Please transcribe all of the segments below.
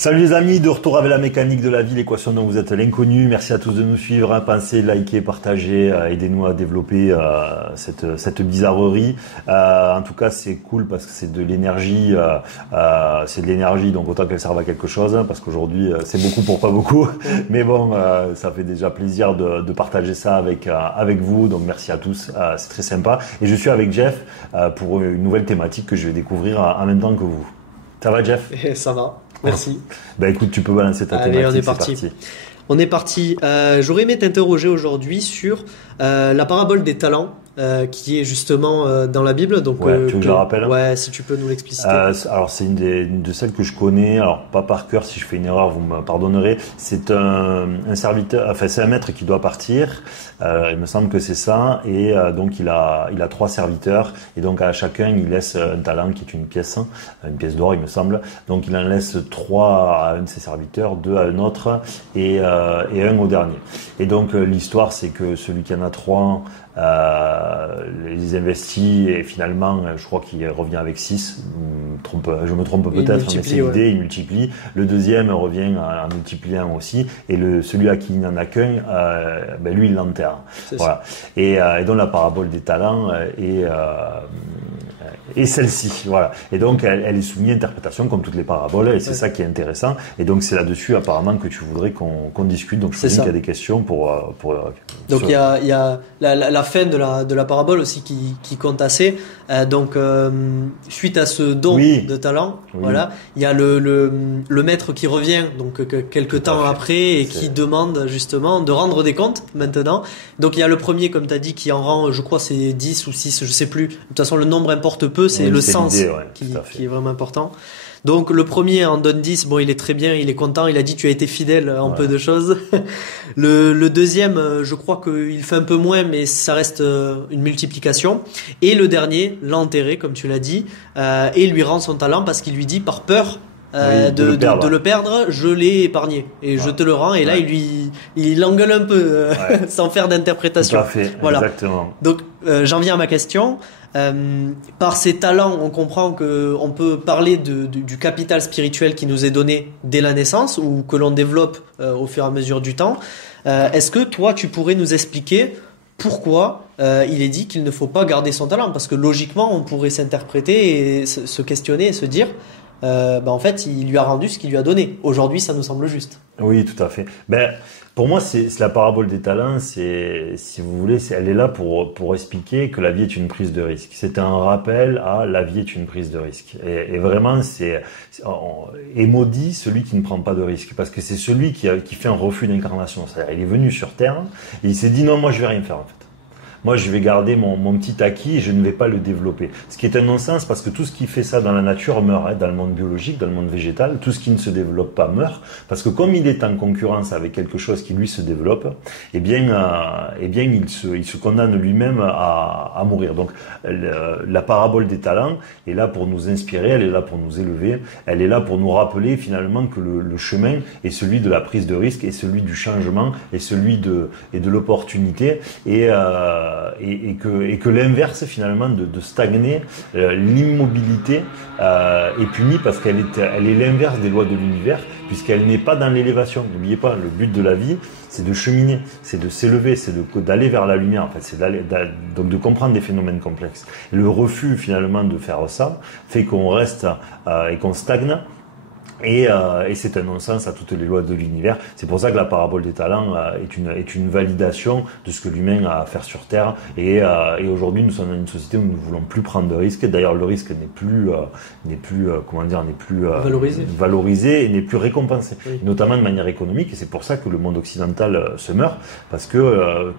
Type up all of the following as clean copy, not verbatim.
Salut les amis, de retour avec la mécanique de la vie, l'équation dont vous êtes l'inconnu. Merci à tous de nous suivre, pensez, likez, partagez, aidez-nous à développer cette bizarrerie. En tout cas, c'est cool parce que c'est de l'énergie, donc autant qu'elle serve à quelque chose, parce qu'aujourd'hui c'est beaucoup pour pas beaucoup. Mais bon, ça fait déjà plaisir de partager ça avec vous. Donc merci à tous, c'est très sympa. Et je suis avec Jeff pour une nouvelle thématique que je vais découvrir en même temps que vous. Ça va, Jeff? Ça va. Merci. Bah écoute, tu peux balancer ta thématique. Allez, on est parti. On est parti. J'aurais aimé t'interroger aujourd'hui sur la parabole des talents, qui est justement dans la Bible. Donc, ouais, tu veux que je la rappelle? Ouais, si tu peux nous l'expliciter. Alors c'est une de celles que je connais. Alors pas par cœur, si je fais une erreur, vous me pardonnerez. C'est un serviteur, enfin c'est un maître qui doit partir. Il me semble que c'est ça. Et donc il a 3 serviteurs. Et donc à chacun il laisse un talent qui est une pièce d'or, il me semble. Donc il en laisse 3 à un de ses serviteurs, 2 à un autre et un au dernier. Et donc l'histoire c'est que celui qui en a 3 les investit et finalement je crois qu'il revient avec 6. Je me trompe peut-être, mais c'est l'idée, il multiplie. Le deuxième revient en multipliant aussi, et celui à qui il n'en a qu'un, lui il l'enterre. Voilà. Et donc la parabole des talents et celle-ci, voilà. Et donc elle est soumise à interprétation comme toutes les paraboles, et c'est ça qui est intéressant. Et donc c'est là-dessus apparemment que tu voudrais qu'on discute. Donc je pense qu'il y a des questions pour donc il y a la fin de la parabole aussi qui compte assez. Suite à ce don de talent, voilà, il y a le maître qui revient donc quelques temps après et qui demande justement de rendre des comptes maintenant. Donc il y a le premier, comme tu as dit, qui en rend, je crois c'est 10 ou 6, je sais plus. De toute façon le nombre importe peu, c'est le sens qui est vraiment important. Donc le premier en donne 10, bon il est très bien, il est content, il a dit tu as été fidèle en peu de choses. Le deuxième, je crois qu'il fait un peu moins, mais ça reste une multiplication. Et le dernier l'a enterré, comme tu l'as dit, et lui rend son talent parce qu'il lui dit par peur de le perdre, je l'ai épargné et je te le rends. Et là il l'engueule un peu sans faire d'interprétation. Tout à fait, voilà. Exactement. Donc j'en viens à ma question. Par ces talents, on comprend que on peut parler du capital spirituel qui nous est donné dès la naissance ou que l'on développe au fur et à mesure du temps. Est-ce que toi, tu pourrais nous expliquer pourquoi il est dit qu'il ne faut pas garder son talent? Parce que logiquement, on pourrait s'interpréter et se questionner et se dire en fait, il lui a rendu ce qu'il lui a donné. Aujourd'hui, ça nous semble juste. Oui, tout à fait. Pour moi, c'est la parabole des talents. C'est, si vous voulez, elle est là pour expliquer que la vie est une prise de risque. C'est un rappel à la vie est une prise de risque. Et vraiment, est maudit celui qui ne prend pas de risque, parce que c'est celui qui fait un refus d'incarnation. C'est-à-dire, il est venu sur Terre et il s'est dit non, moi je vais rien faire en fait. Moi, je vais garder mon petit acquis et je ne vais pas le développer. Ce qui est un non-sens, parce que tout ce qui fait ça dans la nature meurt, dans le monde biologique, dans le monde végétal. Tout ce qui ne se développe pas meurt, parce que comme il est en concurrence avec quelque chose qui lui se développe, il se condamne lui-même à mourir. Donc, la parabole des talents est là pour nous inspirer, elle est là pour nous élever, elle est là pour nous rappeler finalement que le chemin est celui de la prise de risque, et celui du changement, et celui de l'opportunité, et que l'inverse finalement de stagner, l'immobilité est punie parce qu'elle est l'inverse des lois de l'univers, puisqu'elle n'est pas dans l'élévation. N'oubliez pas, le but de la vie, c'est de cheminer, c'est de s'élever, c'est d'aller vers la lumière. En fait, c'est donc de comprendre des phénomènes complexes. Et le refus finalement de faire ça fait qu'on reste et qu'on stagne. Et c'est un non-sens à toutes les lois de l'univers. C'est pour ça que la parabole des talents est une validation de ce que l'humain a à faire sur Terre. Et aujourd'hui, nous sommes dans une société où nous ne voulons plus prendre de risques. D'ailleurs, le risque n'est plus valorisé et n'est plus récompensé, notamment de manière économique. Et c'est pour ça que le monde occidental se meurt, parce que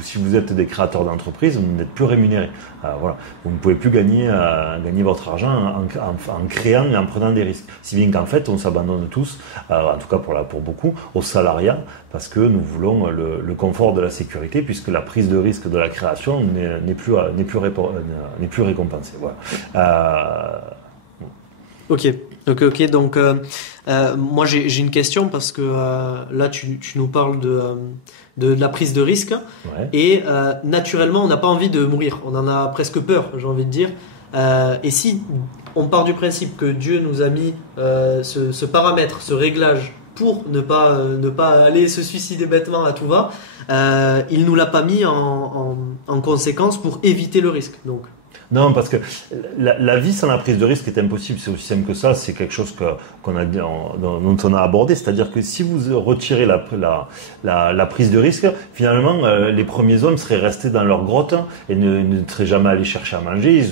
si vous êtes des créateurs d'entreprises, vous n'êtes plus rémunérés. Voilà, vous ne pouvez plus gagner votre argent en créant et en prenant des risques. Si bien qu'en fait, on s'abandonne tous, en tout cas pour beaucoup, au salariat, parce que nous voulons le confort de la sécurité, puisque la prise de risque de la création n'est plus récompensée. Voilà. Ok. Donc, moi j'ai une question, parce que là tu nous parles de la prise de risque, et naturellement on n'a pas envie de mourir, on en a presque peur, j'ai envie de dire. Et si on part du principe que Dieu nous a mis ce paramètre, ce réglage pour ne pas aller se suicider bêtement à tout va. Il nous l'a pas mis en conséquence pour éviter le risque. Donc. Non, parce que la vie sans la prise de risque est impossible. C'est aussi simple que ça. C'est quelque chose dont on a abordé. C'est-à-dire que si vous retirez la prise de risque, finalement, les premiers hommes seraient restés dans leur grotte et ne seraient jamais allés chercher à manger.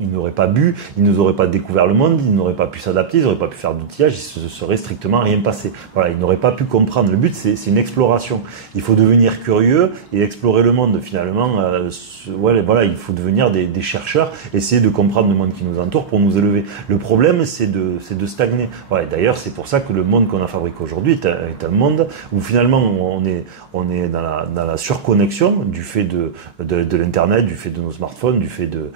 Ils n'auraient pas bu, ils n'auraient pas découvert le monde, ils n'auraient pas pu s'adapter, ils n'auraient pas pu faire d'outillage, il ne se serait strictement rien passé. Voilà, ils n'auraient pas pu comprendre. Le but, c'est une exploration. Il faut devenir curieux et explorer le monde. Finalement, voilà, il faut devenir des chercheurs, essayer de comprendre le monde qui nous entoure pour nous élever. Le problème, c'est de stagner. Ouais, d'ailleurs, c'est pour ça que le monde qu'on a fabriqué aujourd'hui est un monde où finalement on est dans la surconnexion du fait de l'internet, du fait de nos smartphones, du fait de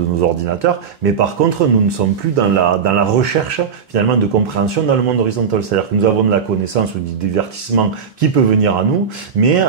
nos ordinateurs. Mais par contre, nous ne sommes plus dans la recherche finalement de compréhension dans le monde horizontal. C'est-à-dire que nous avons de la connaissance ou du divertissement qui peut venir à nous, mais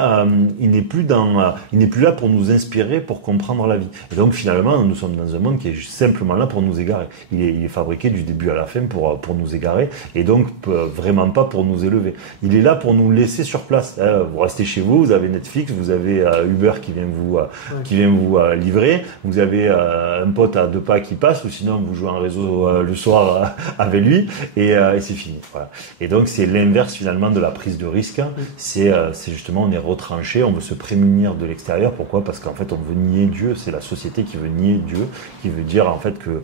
il n'est plus là pour nous inspirer, pour comprendre la vie. Et donc finalement, nous sommes dans un monde qui est simplement là pour nous égarer. Il est fabriqué du début à la fin pour nous égarer et donc vraiment pas pour nous élever. Il est là pour nous laisser sur place. Vous restez chez vous, vous avez Netflix, vous avez Uber qui vient vous livrer, vous avez un pote à 2 pas qui passe, ou sinon vous jouez en réseau le soir avec lui et c'est fini. Voilà. Et donc c'est l'inverse finalement de la prise de risque. C'est justement on est retranché, on veut se prémunir de l'extérieur. Pourquoi ? Parce qu'en fait on veut nier Dieu. C'est la société qui veut nier Dieu, qui veut dire en fait que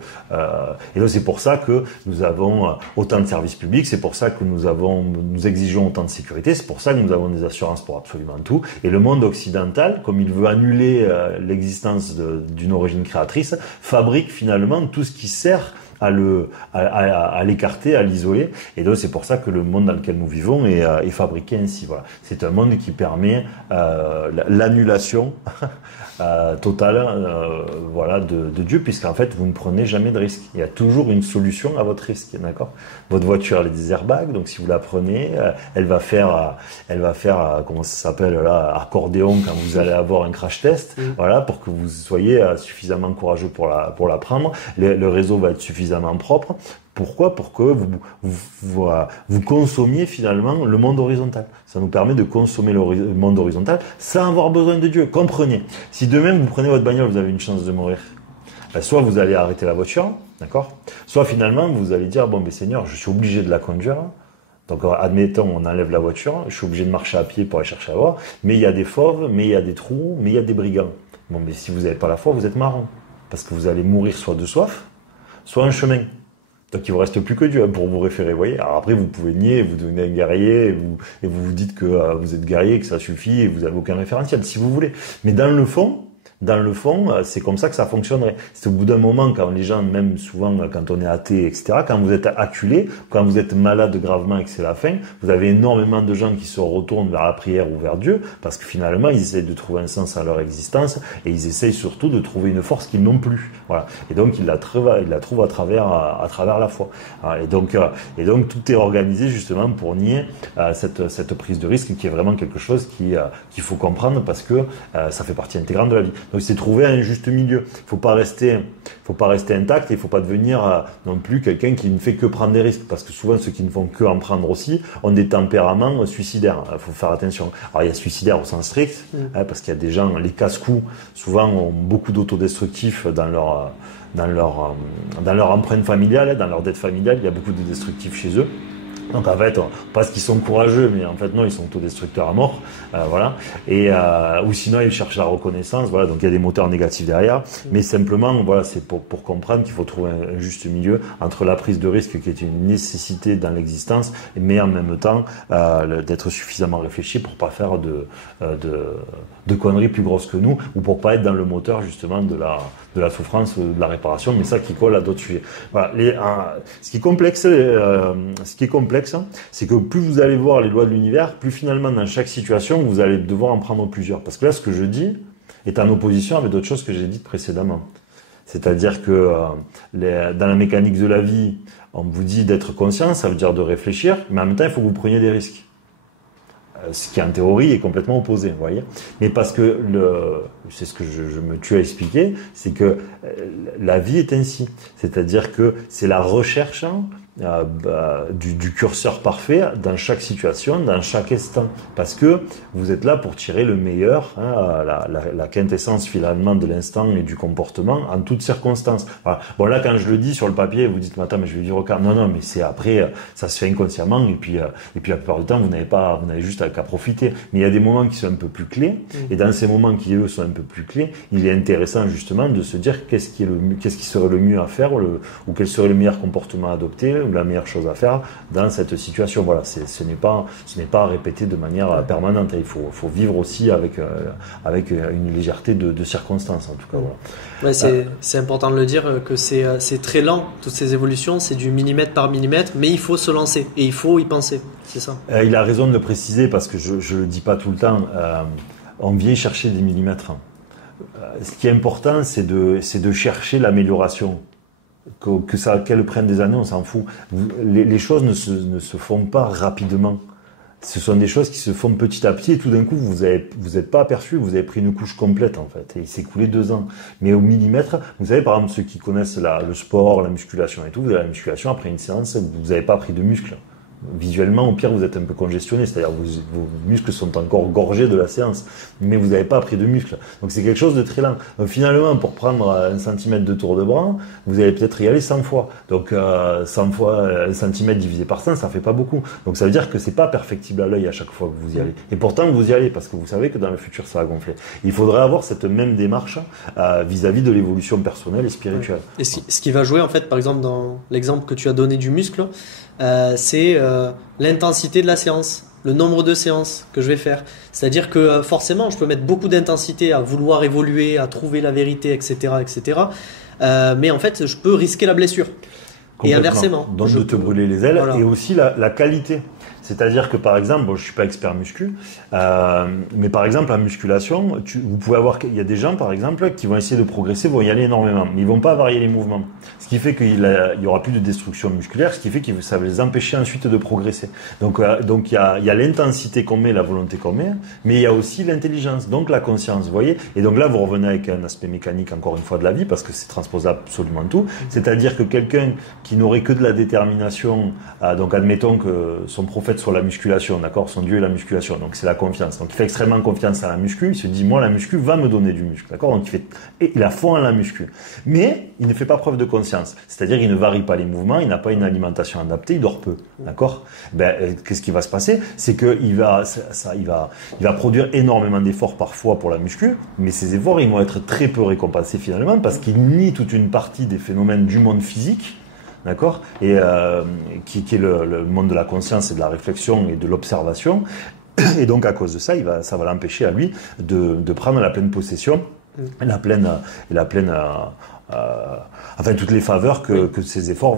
et donc c'est pour ça que nous avons autant de services publics, c'est pour ça que nous exigeons autant de sécurité, c'est pour ça que nous avons des assurances pour absolument tout. Et le monde occidental, comme il veut annuler l'existence d'une origine créatrice, fabrique finalement tout ce qui sert à l'écarter, à l'isoler. Et donc c'est pour ça que le monde dans lequel nous vivons est fabriqué ainsi. Voilà. C'est un monde qui permet l'annulation totale voilà, de Dieu, puisqu'en fait vous ne prenez jamais de risque. Il y a toujours une solution à votre risque, d'accord ? Votre voiture elle a des airbags, donc si vous la prenez, elle va faire comment ça s'appelle là, accordéon quand vous allez avoir un crash test, voilà, pour que vous soyez suffisamment courageux pour la prendre. Le réseau va être suffisamment propre. Pourquoi ? Pour que vous consommiez finalement le monde horizontal. Ça nous permet de consommer le monde horizontal sans avoir besoin de Dieu. Comprenez, si demain vous prenez votre bagnole, vous avez une chance de mourir. Soit vous allez arrêter la voiture, d'accord ? Soit finalement vous allez dire, bon ben Seigneur, je suis obligé de la conduire. Donc admettons, on enlève la voiture, je suis obligé de marcher à pied pour aller chercher à boire, mais il y a des fauves, mais il y a des trous, mais il y a des brigands. Bon ben si vous n'avez pas la foi, vous êtes marrant. Parce que vous allez mourir soit de soif, soit en chemin. Donc il ne vous reste plus que Dieu pour vous référer, vous voyez. Alors après, vous pouvez nier, vous devenez un guerrier, et vous vous dites que vous êtes guerrier, que ça suffit, et vous n'avez aucun référentiel, si vous voulez. Mais dans le fond, c'est comme ça que ça fonctionnerait. C'est au bout d'un moment, quand les gens, même souvent quand on est athée, etc., quand vous êtes acculé, quand vous êtes malade gravement et que c'est la fin, vous avez énormément de gens qui se retournent vers la prière ou vers Dieu, parce que finalement, ils essayent de trouver un sens à leur existence, et ils essayent surtout de trouver une force qu'ils n'ont plus. Voilà. Et donc, ils la trouvent à travers la foi. Et donc, tout est organisé justement pour nier cette prise de risque, qui est vraiment quelque chose qu'il faut comprendre, parce que ça fait partie intégrante de la vie. Donc c'est trouver un juste milieu. Il faut pas rester intact, et il faut pas devenir non plus quelqu'un qui ne fait que prendre des risques, parce que souvent ceux qui ne font que en prendre aussi ont des tempéraments suicidaires. Il faut faire attention. Alors il y a suicidaire au sens strict, parce qu'il y a des gens, les casse-cous souvent ont beaucoup d'autodestructifs dans leur empreinte familiale, dans leur dette familiale. Il y a beaucoup de destructifs chez eux. Donc en fait, parce qu'ils sont courageux, mais en fait non, ils sont autodestructeurs à mort, voilà. Et ou sinon ils cherchent la reconnaissance, voilà. Donc il y a des moteurs négatifs derrière, mais simplement, voilà, c'est pour comprendre qu'il faut trouver un juste milieu entre la prise de risque, qui est une nécessité dans l'existence, mais en même temps d'être suffisamment réfléchi pour pas faire de conneries plus grosses que nous, ou pour pas être dans le moteur justement de la souffrance, de la réparation, mais ça qui colle à d'autres sujets. Voilà. Ce qui est complexe, c'est que plus vous allez voir les lois de l'univers, plus finalement dans chaque situation, vous allez devoir en prendre plusieurs. Parce que là, ce que je dis est en opposition avec d'autres choses que j'ai dites précédemment. C'est-à-dire que dans la mécanique de la vie, on vous dit d'être conscient, ça veut dire de réfléchir, mais en même temps, il faut que vous preniez des risques. ce qui en théorie est complètement opposé, vous voyez. Mais parce que c'est ce que je me tue à expliquer, c'est que la vie est ainsi. C'est-à-dire que c'est la recherche du curseur parfait dans chaque situation, dans chaque instant. Parce que vous êtes là pour tirer le meilleur, la quintessence finalement de l'instant et du comportement en toutes circonstances. Voilà. Bon là, quand je le dis sur le papier, vous dites, mais attends, mais je vais vivre au calme. Non, mais c'est après, ça se fait inconsciemment et puis la plupart du temps, vous n'avez juste qu'à profiter. Mais il y a des moments qui sont un peu plus clés et dans ces moments qui, eux, sont un peu plus clés, il est intéressant justement de se dire qu'est-ce qui serait le mieux à faire ou quel serait le meilleur comportement à adopter ou la meilleure chose à faire dans cette situation. Voilà, ce n'est pas à répéter de manière permanente. Il faut vivre aussi avec une légèreté de circonstances, en tout cas. Voilà. Ouais, c'est important de le dire que c'est très lent, toutes ces évolutions, c'est du millimètre par millimètre, mais il faut se lancer et il faut y penser, c'est ça. Il a raison de le préciser parce que je le dis pas tout le temps, on vient chercher des millimètres. Ce qui est important, c'est de chercher l'amélioration. Qu'elle prenne des années, on s'en fout. Les choses ne se font pas rapidement. Ce sont des choses qui se font petit à petit et tout d'un coup, vous êtes pas aperçu, vous avez pris une couche complète en fait. Et il s'est écoulé 2 ans. Mais au millimètre, vous savez par exemple ceux qui connaissent le sport, la musculation et tout, vous avez la musculation, après une séance, vous n'avez pas pris de muscle. Visuellement, au pire, vous êtes un peu congestionné, c'est-à-dire vos muscles sont encore gorgés de la séance, mais vous n'avez pas pris de muscle. Donc c'est quelque chose de très lent. Donc finalement, pour prendre 1 cm de tour de bras, vous allez peut-être y aller 100 fois. Donc 100 fois 1 cm divisé par 100, ça fait pas beaucoup. Donc ça veut dire que c'est pas perfectible à l'œil à chaque fois que vous y allez. Et pourtant, vous y allez parce que vous savez que dans le futur, ça va gonfler. Il faudrait avoir cette même démarche vis-à-vis de l'évolution personnelle et spirituelle. Et ce qui va jouer, en fait, par exemple, dans l'exemple que tu as donné du muscle, c'est l'intensité de la séance, le nombre de séances que je vais faire. C'est-à-dire que forcément, je peux mettre beaucoup d'intensité à vouloir évoluer, à trouver la vérité, etc., etc. Mais en fait, je peux risquer la blessure. Et inversement. Donc de te brûler les ailes, voilà. Et aussi la qualité. C'est-à-dire que par exemple, bon, je suis pas expert muscu, mais par exemple la musculation, vous pouvez avoir, il y a des gens par exemple qui vont essayer de progresser, vont y aller énormément, mais ils vont pas varier les mouvements, ce qui fait qu'il y aura plus de destruction musculaire, ce qui fait que ça va les empêcher ensuite de progresser. Donc il y a l'intensité qu'on met, la volonté qu'on met, mais il y a aussi l'intelligence, donc la conscience, vous voyez. Et donc là, vous revenez avec un aspect mécanique encore une fois de la vie, parce que c'est transposable absolument tout. C'est-à-dire que quelqu'un qui n'aurait que de la détermination, donc admettons que son prophète sur la musculation, d'accord, son dieu est la musculation, donc c'est la confiance. Donc il fait extrêmement confiance à la muscu, il se dit moi la muscu va me donner du muscle, d'accord, donc il a fond à la muscu. Mais il ne fait pas preuve de conscience, c'est-à-dire il ne varie pas les mouvements, il n'a pas une alimentation adaptée, il dort peu, d'accord. Qu'est-ce qui va se passer? C'est que il va produire énormément d'efforts parfois pour la muscu, mais ces efforts ils vont être très peu récompensés finalement parce qu'il nie toute une partie des phénomènes du monde physique. D'accord, et qui est le monde de la conscience et de la réflexion et de l'observation, et donc à cause de ça, ça va l'empêcher à lui de prendre la pleine possession, enfin toutes les faveurs que ces efforts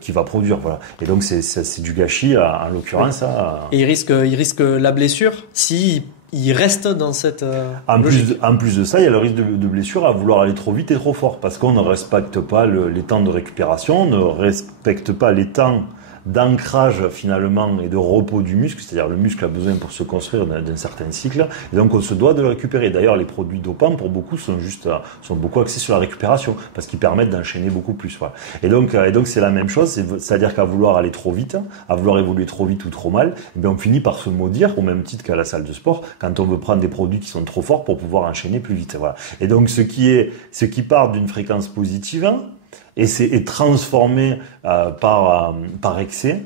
qu'il va produire, voilà. Et donc c'est du gâchis en l'occurrence. Et il risque la blessure si il reste dans cette en plus de ça, il y a le risque de blessure à vouloir aller trop vite et trop fort parce qu'on ne respecte pas les temps de récupération, on ne respecte pas les temps d'ancrage finalement et de repos du muscle, c'est-à-dire le muscle a besoin pour se construire d'un certain cycle et donc on se doit de le récupérer. D'ailleurs les produits dopants pour beaucoup sont beaucoup axés sur la récupération parce qu'ils permettent d'enchaîner beaucoup plus. Voilà. Et donc c'est la même chose, c'est-à-dire qu'à vouloir aller trop vite, à vouloir évoluer trop vite ou trop mal, eh bien on finit par se maudire au même titre qu'à la salle de sport quand on veut prendre des produits qui sont trop forts pour pouvoir enchaîner plus vite. Voilà. Et donc ce qui part d'une fréquence positive et c'est transformé par excès.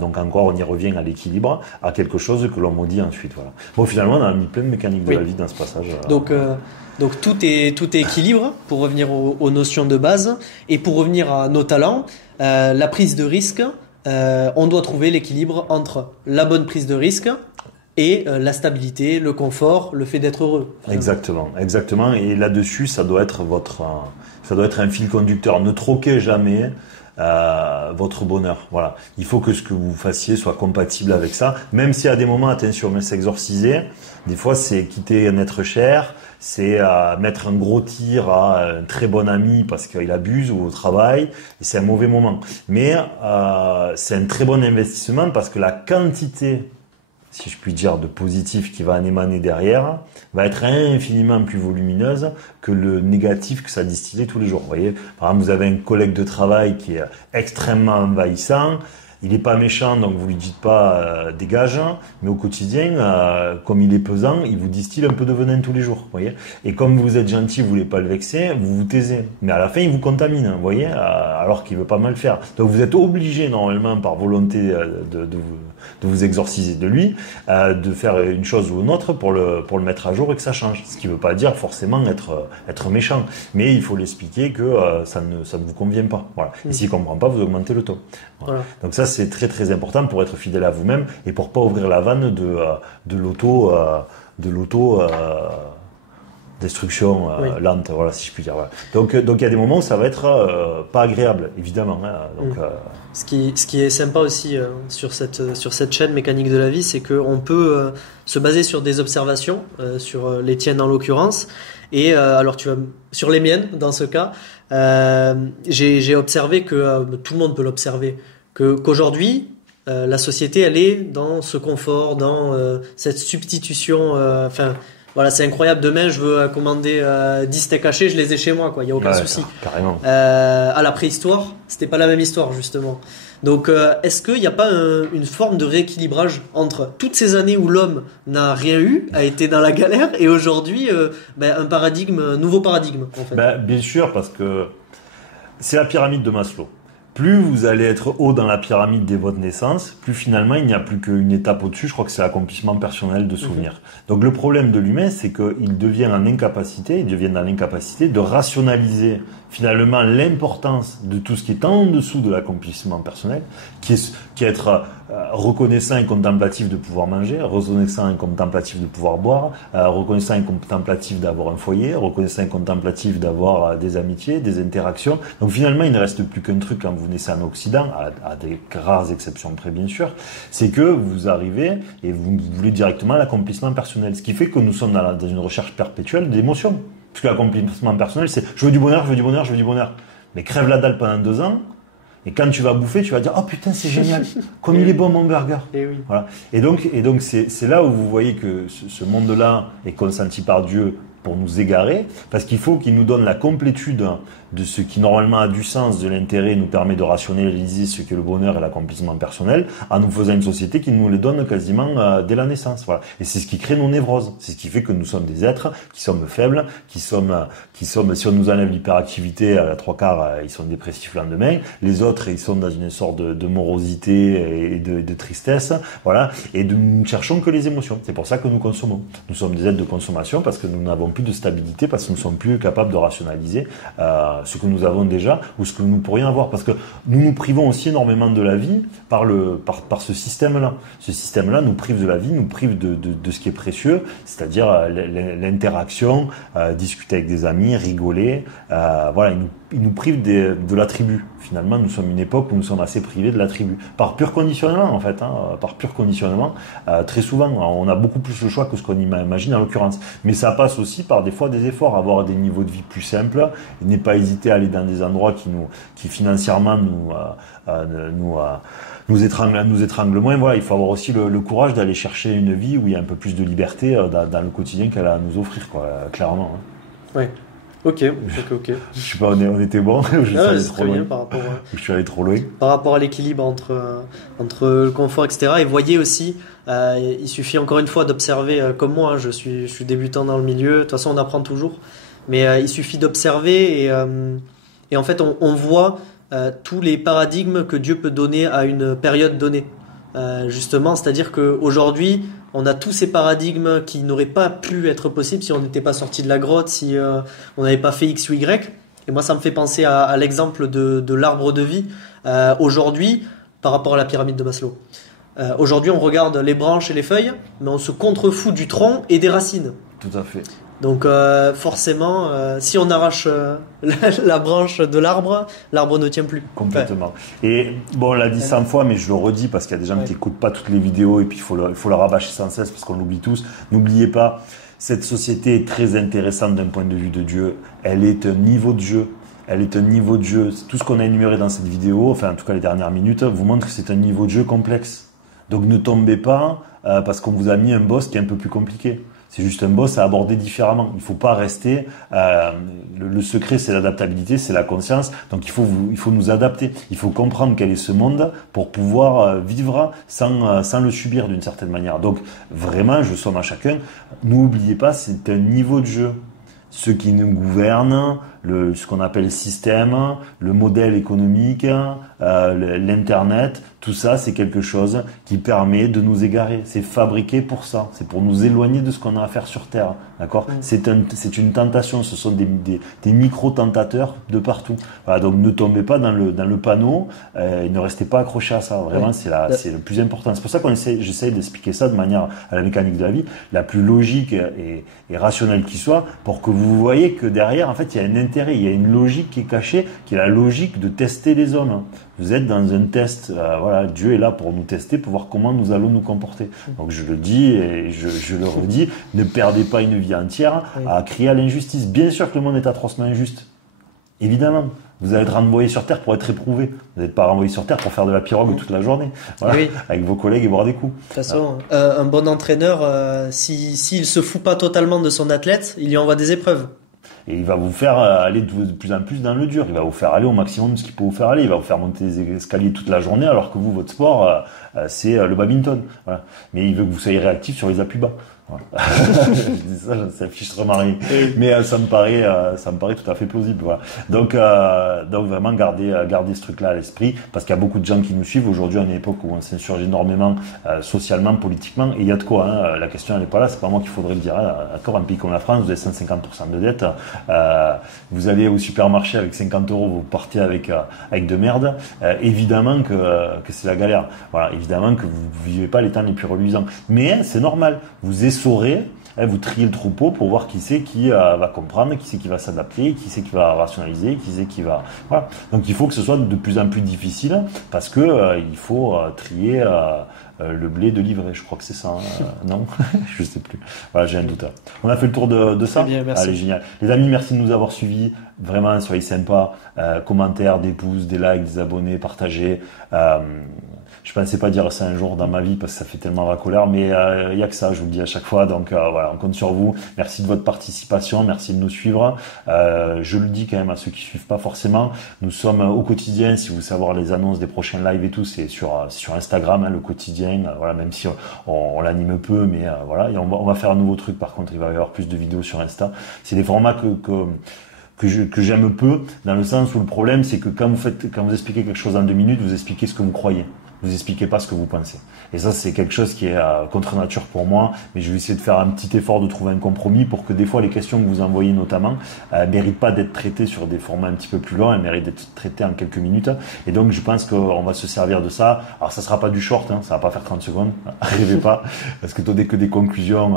Donc encore, on y revient à l'équilibre, à quelque chose que l'on maudit ensuite. Voilà. Bon, finalement, on a mis plein de mécaniques de la vie dans ce passage. Donc tout est équilibre pour revenir aux notions de base et pour revenir à nos talents, la prise de risque. On doit trouver l'équilibre entre la bonne prise de risque et la stabilité, le confort, le fait d'être heureux. Exactement. Et là-dessus, ça doit être un fil conducteur. Ne troquez jamais votre bonheur. Voilà. Il faut que ce que vous fassiez soit compatible avec ça. Même si à des moments, attention, mais s'exorciser. Des fois, c'est quitter un être cher. C'est mettre un gros tir à un très bon ami parce qu'il abuse ou au travail. Et c'est un mauvais moment. Mais c'est un très bon investissement parce que la quantité si je puis dire, de positif qui va en émaner derrière, va être infiniment plus volumineuse que le négatif que ça distillait tous les jours. Vous voyez, par exemple, vous avez un collègue de travail qui est extrêmement envahissant, il n'est pas méchant, donc vous lui dites pas dégage, mais au quotidien, comme il est pesant, il vous distille un peu de venin tous les jours, vous voyez. Et comme vous êtes gentil, vous voulez pas le vexer, vous vous taisez. Mais à la fin, il vous contamine, vous voyez, alors qu'il veut pas mal faire. Donc vous êtes obligé normalement par volonté de vous exorciser de lui, de faire une chose ou une autre pour le mettre à jour et que ça change. Ce qui veut pas dire forcément être méchant, mais il faut l'expliquer que ça ne vous convient pas. Voilà. Et s'il comprend pas, vous augmentez le taux. Voilà. Donc ça c'est très très important pour être fidèle à vous-même et pour pas ouvrir la vanne de l'auto destruction lente, voilà, si je puis dire. Voilà. Donc il y a des moments où ça va être pas agréable, évidemment. Hein, donc, Ce qui est sympa aussi sur cette chaîne mécanique de la vie, c'est qu'on peut se baser sur des observations, sur les tiennes en l'occurrence, et alors sur les miennes dans ce cas, j'ai observé que tout le monde peut l'observer, qu'aujourd'hui la société elle est dans ce confort, dans cette substitution, voilà, c'est incroyable. Demain, je veux commander 10 steaks hachés, je les ai chez moi, quoi. Il y a aucun souci. Carrément. À la préhistoire, c'était pas la même histoire justement. Donc, est-ce qu'il n'y a pas une forme de rééquilibrage entre toutes ces années où l'homme n'a rien eu, a été dans la galère, et aujourd'hui, un nouveau paradigme, en fait. Bien sûr, parce que c'est la pyramide de Maslow. Plus vous allez être haut dans la pyramide de votre naissance, plus finalement il n'y a plus qu'une étape au-dessus, je crois que c'est l'accomplissement personnel de souvenirs. Donc le problème de l'humain, c'est qu'il devient dans l'incapacité de rationaliser finalement l'importance de tout ce qui est en dessous de l'accomplissement personnel, qui est être reconnaissant et contemplatif de pouvoir manger, reconnaissant et contemplatif de pouvoir boire, reconnaissant et contemplatif d'avoir un foyer, reconnaissant et contemplatif d'avoir des amitiés, des interactions. Donc finalement, il ne reste plus qu'un truc quand vous naissez en Occident, à des rares exceptions près bien sûr, c'est que vous arrivez et vous voulez directement l'accomplissement personnel, ce qui fait que nous sommes dans une recherche perpétuelle d'émotions. Parce que l'accomplissement personnel, c'est je veux du bonheur, je veux du bonheur, je veux du bonheur. Mais crève la dalle pendant 2 ans, et quand tu vas bouffer, tu vas dire oh putain c'est génial, comme il est bon mon burger. Et oui. Voilà. Et donc c'est là où vous voyez que ce monde-là est consenti par Dieu pour nous égarer, parce qu'il faut qu'il nous donne la complétude de ce qui normalement a du sens, de l'intérêt, nous permet de rationaliser ce qu'est le bonheur et l'accomplissement personnel, en nous faisant une société qui nous les donne quasiment dès la naissance. Voilà. Et c'est ce qui crée nos névroses. C'est ce qui fait que nous sommes des êtres qui sommes faibles, qui sommes, si on nous enlève l'hyperactivité, à la 3/4, ils sont dépressifs le lendemain. Les autres, ils sont dans une sorte de morosité et de tristesse. Voilà. Et nous ne cherchons que les émotions. C'est pour ça que nous consommons. Nous sommes des êtres de consommation parce que nous n'avons plus de stabilité, parce que nous ne sommes plus capables de rationaliser ce que nous avons déjà ou ce que nous pourrions avoir, parce que nous nous privons aussi énormément de la vie par ce système-là. Ce système-là nous prive de la vie, nous prive de ce qui est précieux, c'est-à-dire l'interaction, discuter avec des amis, rigoler, voilà, il nous prive de la tribu. Finalement, nous sommes une époque où nous sommes assez privés de la tribu. Par pur conditionnement, en fait. Par pur conditionnement. Très souvent, on a beaucoup plus le choix que ce qu'on imagine en l'occurrence. Mais ça passe aussi par des fois des efforts. Avoir des niveaux de vie plus simples. Et ne pas hésiter à aller dans des endroits qui financièrement nous étrangle moins. Voilà, il faut avoir aussi le courage d'aller chercher une vie où il y a un peu plus de liberté dans le quotidien qu'elle a à nous offrir, quoi, clairement. Ouais. Ok. Je sais pas, on était bon. C'est très bien par rapport. Je suis allé trop loin. Par rapport à l'équilibre entre le confort, etc. Et voyez aussi, il suffit encore une fois d'observer, comme moi, je suis débutant dans le milieu. De toute façon, on apprend toujours. Mais il suffit d'observer et en fait, on voit tous les paradigmes que Dieu peut donner à une période donnée. Justement, c'est-à-dire qu'aujourd'hui, on a tous ces paradigmes qui n'auraient pas pu être possibles si on n'était pas sorti de la grotte, si on n'avait pas fait X ou Y. Et moi, ça me fait penser à l'exemple de l'arbre de vie. Aujourd'hui, par rapport à la pyramide de Maslow. Aujourd'hui, on regarde les branches et les feuilles, mais on se contrefout du tronc et des racines. Tout à fait. Donc forcément, si on arrache la branche de l'arbre ne tient plus. Complètement. Et bon, on l'a dit 100 fois, mais je le redis parce qu'il y a des gens qui n'écoutent pas toutes les vidéos et puis il faut le rabâcher sans cesse parce qu'on l'oublie tous. N'oubliez pas, cette société est très intéressante d'un point de vue de Dieu. Elle est un niveau de jeu. Tout ce qu'on a énuméré dans cette vidéo, enfin en tout cas les dernières minutes, vous montre que c'est un niveau de jeu complexe. Donc ne tombez pas parce qu'on vous a mis un boss qui est un peu plus compliqué. C'est juste un boss à aborder différemment. Il faut pas rester. Le secret, c'est l'adaptabilité, c'est la conscience. Donc il faut nous adapter. Il faut comprendre quel est ce monde pour pouvoir vivre sans le subir d'une certaine manière. Donc vraiment, je somme à chacun. N'oubliez pas, c'est un niveau de jeu. Ceux qui nous gouvernent, ce qu'on appelle le système, le modèle économique, l'internet, tout ça, c'est quelque chose qui permet de nous égarer. C'est fabriqué pour ça. C'est pour nous éloigner de ce qu'on a à faire sur Terre. D'accord ? C'est une tentation. Ce sont des micro-tentateurs de partout. Voilà, donc ne tombez pas dans le panneau et ne restez pas accrochés à ça. Vraiment, c'est le plus important. C'est pour ça j'essaie d'expliquer ça de manière à la mécanique de la vie, la plus logique et rationnelle qui soit, pour que vous voyez que derrière, en fait, il y a un intérêt, il y a une logique qui est cachée, qui est la logique de tester les hommes. Vous êtes dans un test, voilà, Dieu est là pour nous tester, pour voir comment nous allons nous comporter. Donc je le dis et je le redis, ne perdez pas une vie entière à crier à l'injustice. Bien sûr que le monde est atrocement injuste, évidemment. Vous allez être renvoyé sur Terre pour être éprouvé. Vous n'êtes pas renvoyé sur Terre pour faire de la pirogue toute la journée, voilà, avec vos collègues et boire des coups. De toute façon, un bon entraîneur, s'il se fout pas totalement de son athlète, il lui envoie des épreuves. Et il va vous faire aller de plus en plus dans le dur. Il va vous faire aller au maximum de ce qu'il peut vous faire aller. Il va vous faire monter des escaliers toute la journée, alors que vous, votre sport, c'est le badminton. Voilà. Mais il veut que vous soyez réactif sur les appuis bas. Voilà. Je dis ça, ça fiche trop marrer. Mais ça me paraît tout à fait plausible. Voilà. Donc vraiment garder ce truc-là à l'esprit, parce qu'il y a beaucoup de gens qui nous suivent aujourd'hui à une époque où on s'insurge énormément socialement, politiquement, et il y a de quoi. Hein. La question elle n'est pas là, c'est pas moi qu'il faudrait le dire. Hein. D'accord, un pays comme la France, vous avez 150% de dette, vous allez au supermarché avec 50 €, vous partez avec de merde. Évidemment que c'est la galère. Voilà, évidemment que vous vivez pas les temps les plus reluisants. Mais c'est normal. Vous essorez, vous triez le troupeau pour voir qui c'est qui va comprendre, qui c'est qui va s'adapter, qui c'est qui va rationaliser, qui c'est qui va... Voilà. Donc il faut que ce soit de plus en plus difficile parce que il faut trier le blé de l'ivraie, je crois que c'est ça. Non, je sais plus. Voilà, j'ai un doute. On a fait le tour de ça. Bien, merci. Allez, génial. Les amis, merci de nous avoir suivis. Vraiment, soyez sympas. Commentaires, des pouces, des likes, des abonnés, partagez. Je pensais pas dire ça un jour dans ma vie parce que ça fait tellement la colère, mais il y a que ça, je vous le dis à chaque fois. Donc voilà, on compte sur vous. Merci de votre participation, merci de nous suivre. Je le dis quand même à ceux qui suivent pas forcément. Nous sommes au quotidien. Si vous voulez savoir les annonces des prochains lives et tout, c'est sur Instagram, hein, le quotidien. Voilà, même si on l'anime peu, mais voilà. Et on va faire un nouveau truc. Par contre, il va y avoir plus de vidéos sur Insta. C'est des formats que j'aime peu, dans le sens où le problème, c'est que quand vous expliquez quelque chose en 2 minutes, vous expliquez ce que vous croyez. Vous expliquez pas ce que vous pensez. Et ça, c'est quelque chose qui est contre nature pour moi, mais je vais essayer de faire un petit effort de trouver un compromis pour que des fois les questions que vous envoyez notamment méritent pas d'être traitées sur des formats un petit peu plus longs, elles méritent d'être traitées en quelques minutes. Et donc je pense qu'on va se servir de ça. Alors ça sera pas du short, hein, ça va pas faire 30 secondes, rêvez pas, parce que dès que des conclusions,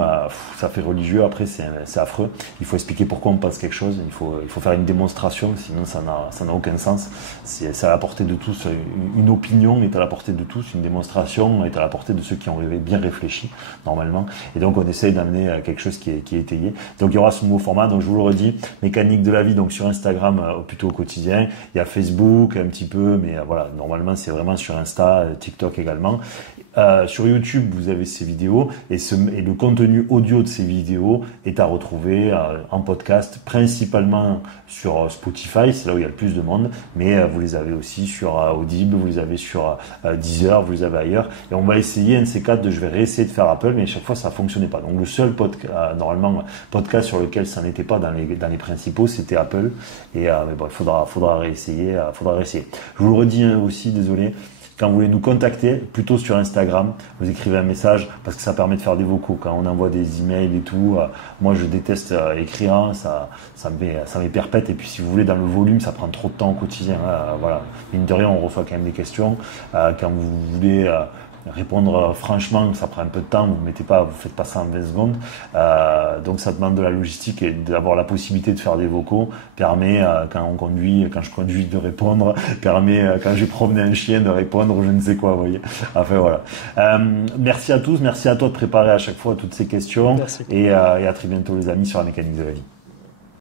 ça fait religieux, après c'est affreux. Il faut expliquer pourquoi on pense quelque chose, il faut faire une démonstration, sinon ça n'a aucun sens. C'est à la portée de tous, une opinion est à la portée de tous, une démonstration est à la portée de ceux qui ont bien réfléchi normalement, et donc on essaye d'amener quelque chose qui est étayé. Donc il y aura ce nouveau format, donc je vous le redis, mécanique de la vie, donc sur Instagram plutôt au quotidien, il y a Facebook un petit peu, mais voilà, normalement c'est vraiment sur Insta, TikTok également. Sur YouTube, vous avez ces vidéos et le contenu audio de ces vidéos est à retrouver en podcast, principalement sur Spotify, c'est là où il y a le plus de monde, mais vous les avez aussi sur Audible, vous les avez sur Deezer, vous les avez ailleurs. Et on va essayer, un de ces quatre, je vais réessayer de faire Apple, mais à chaque fois ça fonctionnait pas. Donc le seul podcast sur lequel ça n'était pas dans les principaux, c'était Apple. Et mais bon, il faudra réessayer. Je vous le redis aussi, désolé. Quand vous voulez nous contacter, plutôt sur Instagram, vous écrivez un message parce que ça permet de faire des vocaux. Quand on envoie des emails et tout, moi je déteste écrire, ça me perpète. Et puis si vous voulez, dans le volume, ça prend trop de temps au quotidien. Voilà, mine de rien, on reçoit quand même des questions. Quand vous voulez répondre franchement, ça prend un peu de temps, vous faites pas ça en 20 secondes, donc ça demande de la logistique, et d'avoir la possibilité de faire des vocaux permet, quand je conduis de répondre, permet, quand j'ai promené un chien de répondre, ou je ne sais quoi, vous voyez. Enfin voilà. Merci à tous, merci à toi de préparer à chaque fois toutes ces questions, et à très bientôt les amis sur la mécanique de la vie.